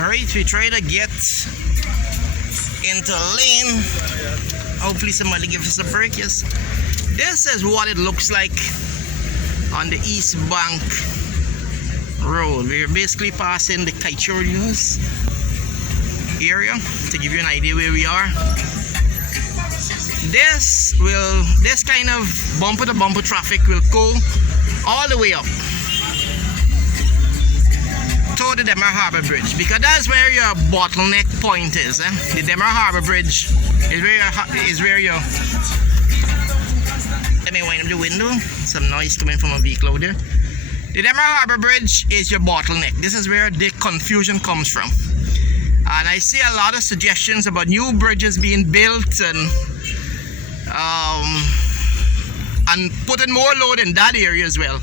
Alright, we try to get into lane. Hopefully somebody gives us a break. Yes, this is what it looks like on the East Bank Road. We're basically passing the Kaichorius area to give you an idea where we are. This kind of bumper to bumper traffic will go all the way up to the Demer Harbour Bridge, because that's where your bottleneck point is. The Demer Harbour Bridge is where your let me wind up the window. Some noise coming from a vehicle out there. The Demer Harbour Bridge is your bottleneck. This is where the confusion comes from. And I see a lot of suggestions about new bridges being built and putting more load in that area as well.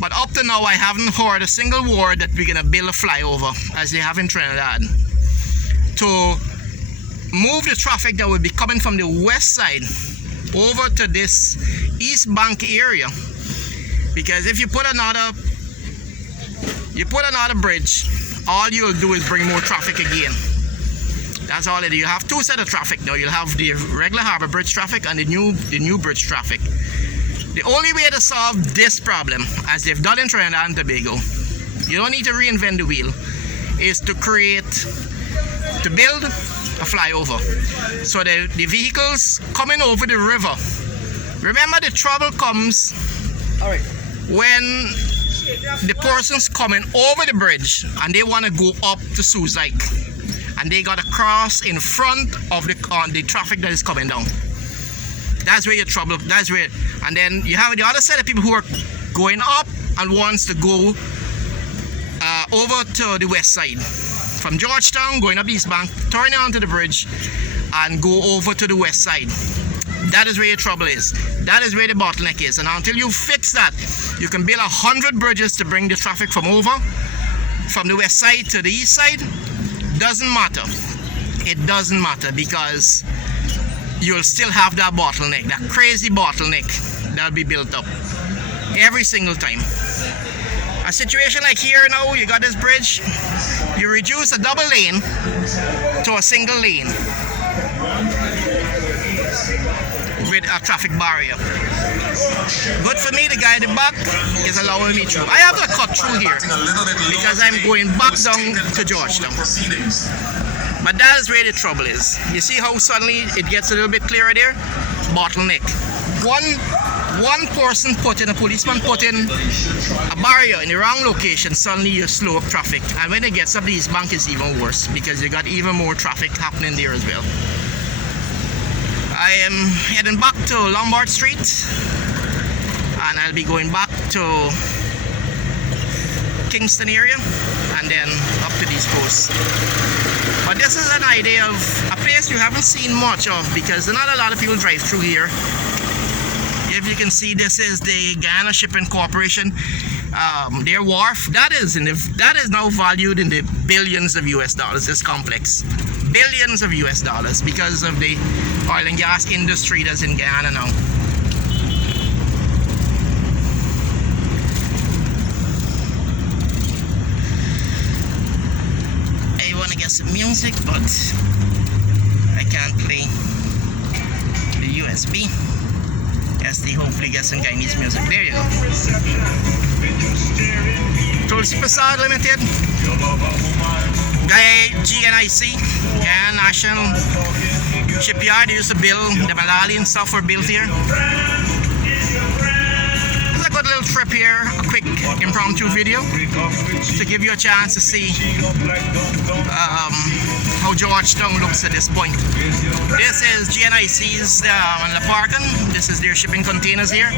But up to now, I haven't heard a single word that we're gonna build a flyover as they have in Trinidad to move the traffic that would be coming from the west side over to this East Bank area. Because if you put another bridge, all you'll do is bring more traffic again. That's all it is. You have two sets of traffic now. You'll have the regular Harbour Bridge traffic and the new bridge traffic. The only way to solve this problem, as they've done in Trinidad and Tobago, you don't need to reinvent the wheel, is to build a flyover. So the vehicles coming over the river, remember the trouble comes when the person's coming over the bridge and they want to go up to Suzaik, and they got to cross in front of the traffic that is coming down. That's where your trouble, and then you have the other set of people who are going up and wants to go over to the west side. From Georgetown, going up East Bank, turning onto the bridge and go over to the west side. That is where your trouble is. That is where the bottleneck is. And until you fix that, you can build 100 bridges to bring the traffic from the west side to the east side. Doesn't matter. It doesn't matter, because you'll still have that bottleneck, that crazy bottleneck that'll be built up every single time. A situation like here now, you got this bridge, you reduce a double lane to a single lane with a traffic barrier. Good for me, the guy in the back is allowing me through. I have to cut through here because I'm going back down to Georgetown. But that is where the trouble is. You see how suddenly it gets a little bit clearer there? Bottleneck. One person a policeman put in a barrier in the wrong location, suddenly you slow up traffic. And when it gets up the East Bank, it's even worse, because you got even more traffic happening there as well. I am heading back to Lombard Street, and I'll be going back to Kingston area and then up to the East Coast. But this is an idea of a place you haven't seen much of, because not a lot of people drive through here. If you can see, this is the Guyana Shipping Corporation, their wharf. That is now valued in the billions of US dollars, this complex. Billions of US dollars, because of the oil and gas industry that's in Guyana now. I want to get some music, but I can't play the USB. SD, hopefully get some Guyanese music. There you go. Tulsi Prasad Limited, GNIC, Guyana National Shipyard. They used to build the Malali and stuff were built here. It's a good little trip here, a quick impromptu video to give you a chance to see how Georgetown looks at this point. This is GNIC's La Parkin. This is their shipping containers here.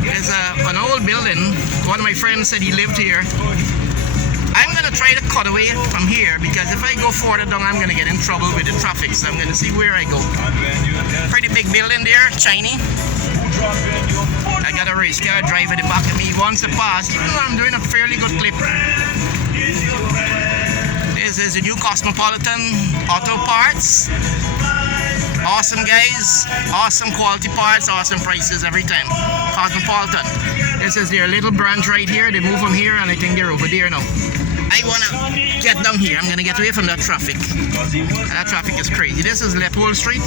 There's an old building. One of my friends said he lived here. I'm gonna try to cut away from here, because if I go further down, I'm gonna get in trouble with the traffic. So I'm gonna see where I go. Pretty big building there, shiny. I got a race car driver at the back of me. He wants to pass, even though I'm doing a fairly good clip. This is the new Cosmopolitan Auto Parts. Awesome guys, awesome quality parts, awesome prices every time. Cosmopolitan. This is their little branch right here. They move from here and I think they're over there now. I wanna get down here. I'm gonna get away from that traffic. That traffic is crazy. This is Saffon Street.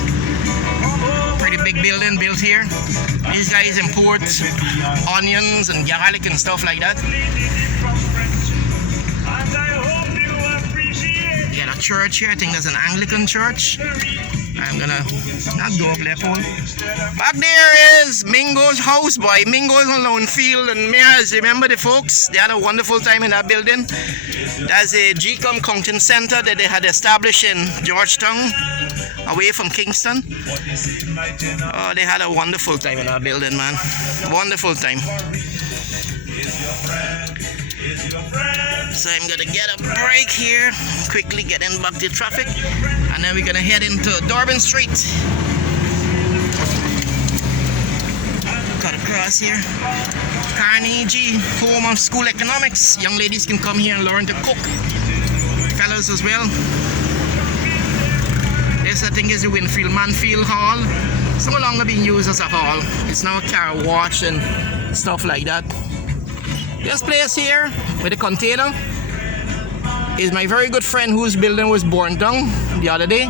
Pretty big building built here. These guys import onions and garlic and stuff like that. Got a church here. I think there's an Anglican church. I'm gonna not go up Leopold. Back there is Mingo's house, boy. Mingo's on Lonefield and Mears. Remember the folks? They had a wonderful time in that building. That's a GCOM Counting Center that they had established in Georgetown, away from Kingston. Oh, they had a wonderful time in that building, man. Wonderful time. So I'm gonna get a break here, quickly get in back to traffic, and then we're gonna head into Durban Street. Cut across here. Carnegie, home of school economics. Young ladies can come here and learn to cook. Fellas as well. This I think is the Winfield Manfield Hall. It's no longer being used as a hall. It's now a car wash and stuff like that. This place here with the container is my very good friend whose building was born down the other day,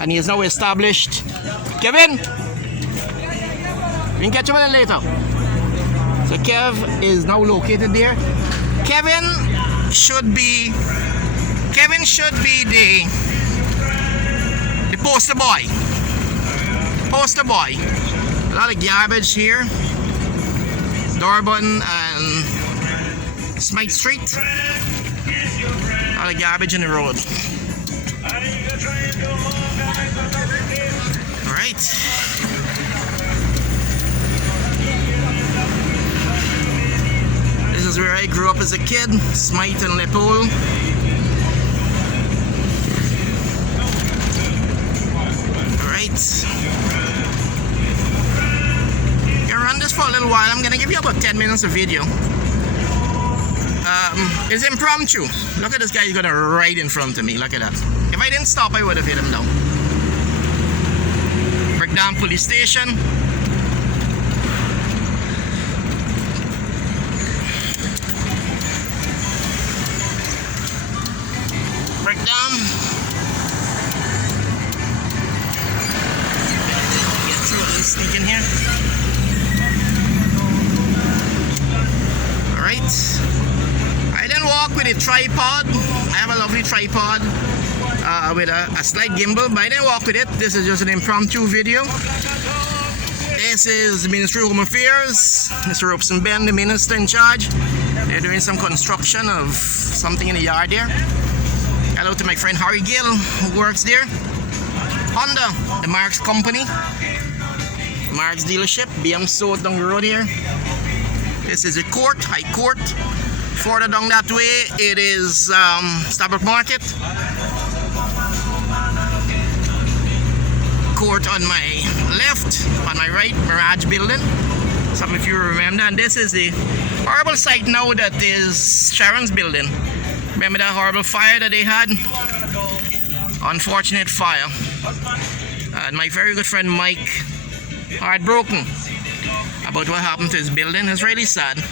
and he is now established. Kevin, we can catch up with him later. So Kev is now located there. Kevin should be the poster boy. Poster boy. A lot of garbage here. Durban and Smythe Street. A lot of garbage in the road. Alright. This is where I grew up as a kid, Smythe and Leopold. Alright. Gonna run this for a little while. I'm gonna give you about 10 minutes of video. It's impromptu. Look at this guy, he's gonna right in front of me. Look at that. If I didn't stop, I would have hit him down. Breakdown police station. Breakdown. Get through a little sneak in here. Alright. I didn't walk with a tripod. I have a lovely tripod with a slight gimbal, but I didn't walk with it. This is just an impromptu video. This is the Ministry of Home Affairs. Mr. Robeson Ben, the minister in charge. They're doing some construction of something in the yard there. Hello to my friend Harry Gill, who works there. Honda, the Marks company. Marks dealership, BM Sold down the road here. This is a court, High Court. Further down that way, it is Starbuck Market. Court on my left, on my right, Mirage Building. Some of you remember, and this is the horrible site now that is Sharon's Building. Remember that horrible fire that they had? Unfortunate fire. And my very good friend Mike, heartbroken about what happened to his building. It's really sad.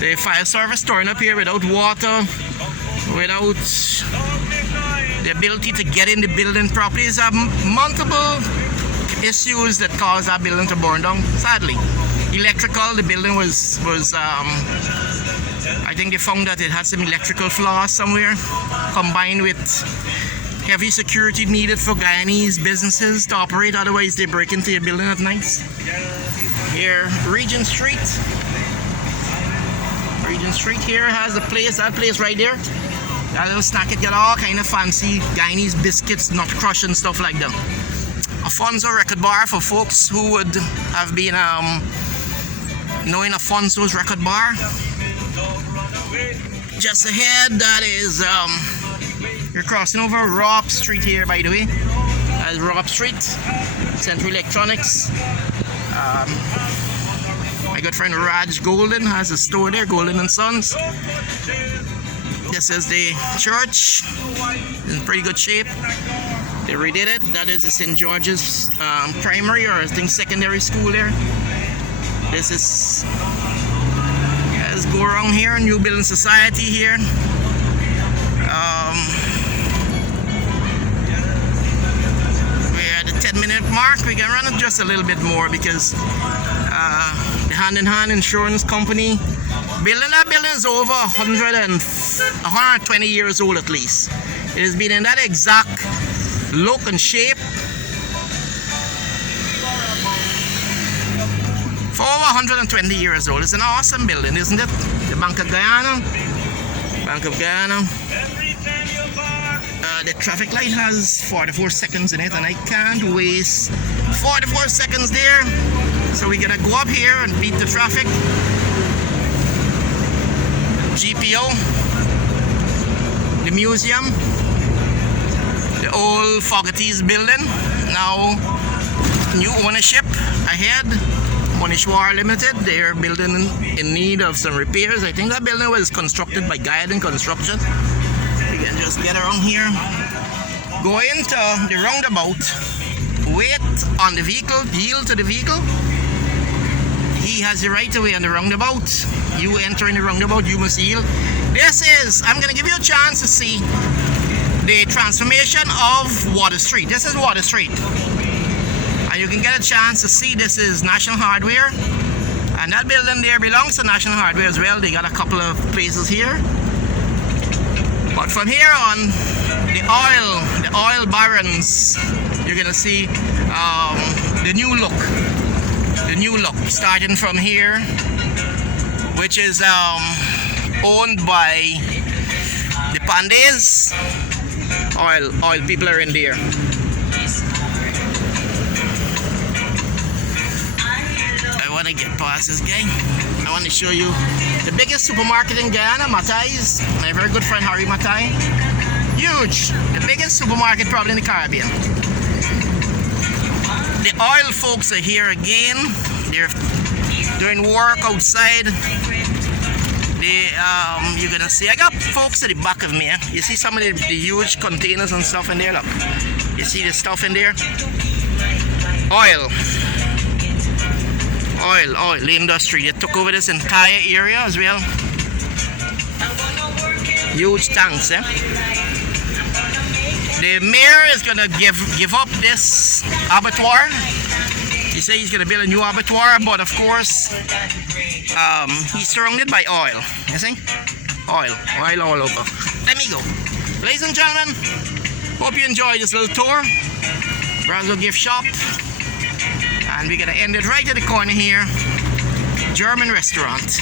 The fire service turned up here without water, without the ability to get in the building properly. There's multiple issues that caused that building to burn down, sadly. Electrical, the building was I think they found that it had some electrical flaws somewhere, combined with heavy security needed for Guyanese businesses to operate, otherwise they break into your building at night. Here, Regent Street. Regent Street here has a place, that place right there. That little snack, it got all kind of fancy Guyanese biscuits, nut crush and stuff like that. Afonso record bar for folks who would have been knowing Afonso's record bar. Just ahead, that is you're crossing over Rob Street here, by the way. That's Rob Street, Central Electronics. My good friend Raj Golden has a store there, Golden and Sons. This is the church, in pretty good shape. They redid it. That is the St. George's primary, or I think secondary school there. This is just go around here, New Building Society here. We're at the 10-minute mark. We can run it just a little bit more because the Hand in Hand Insurance Company that building is over 120 years old at least. It has been in that exact look and shape for over 120 years old. It's an awesome building, isn't it? The Bank of Guyana. The traffic light has 44 seconds in it, and I can't waste 44 seconds there. So we're gonna go up here and beat the traffic. GPO, the museum, the old Fogarty's building, now new ownership ahead. Monishwar Limited, they're building in need of some repairs. I think that building was constructed by Guyana Construction. We can just get around here, go into the roundabout, wait on the vehicle, yield to the vehicle. He has the right of way on the roundabout. You enter in the roundabout, you must yield. I'm going to give you a chance to see the transformation of Water Street. This is Water Street. And you can get a chance to see this is National Hardware. And that building there belongs to National Hardware as well. They got a couple of places here. But from here on, the oil barons, you're going to see the new look. The new look starting from here, which is owned by the Pandays. Oil people are in there. I want to get past this guy. I want to show you the biggest supermarket in Guyana, Matai's. My very good friend Harry Matai. Huge. The biggest supermarket probably in the Caribbean. The oil folks are here again. They're doing work outside. You're gonna see, I got folks at the back of me. You see some of the huge containers and stuff in there. Look, you see the stuff in there. Oil. The industry. They took over this entire area as well. Huge tanks, eh? The mayor is gonna give up this abattoir. He said he's gonna build a new abattoir, but of course, he's surrounded by oil. You see? Oil all over. Let me go. Ladies and gentlemen, hope you enjoyed this little tour. Brazil gift shop. And we're gonna end it right at the corner here. German restaurant.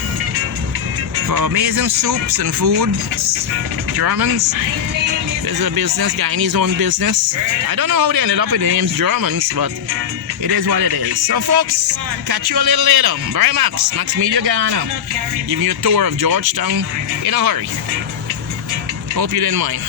For amazing soups and foods. Germans. This is a business, Guyanese own business. I don't know how they ended up with the names Germans, but it is what it is. So folks, catch you a little later. Barry Max Media Guyana, giving you a tour of Georgetown in a hurry. Hope you didn't mind.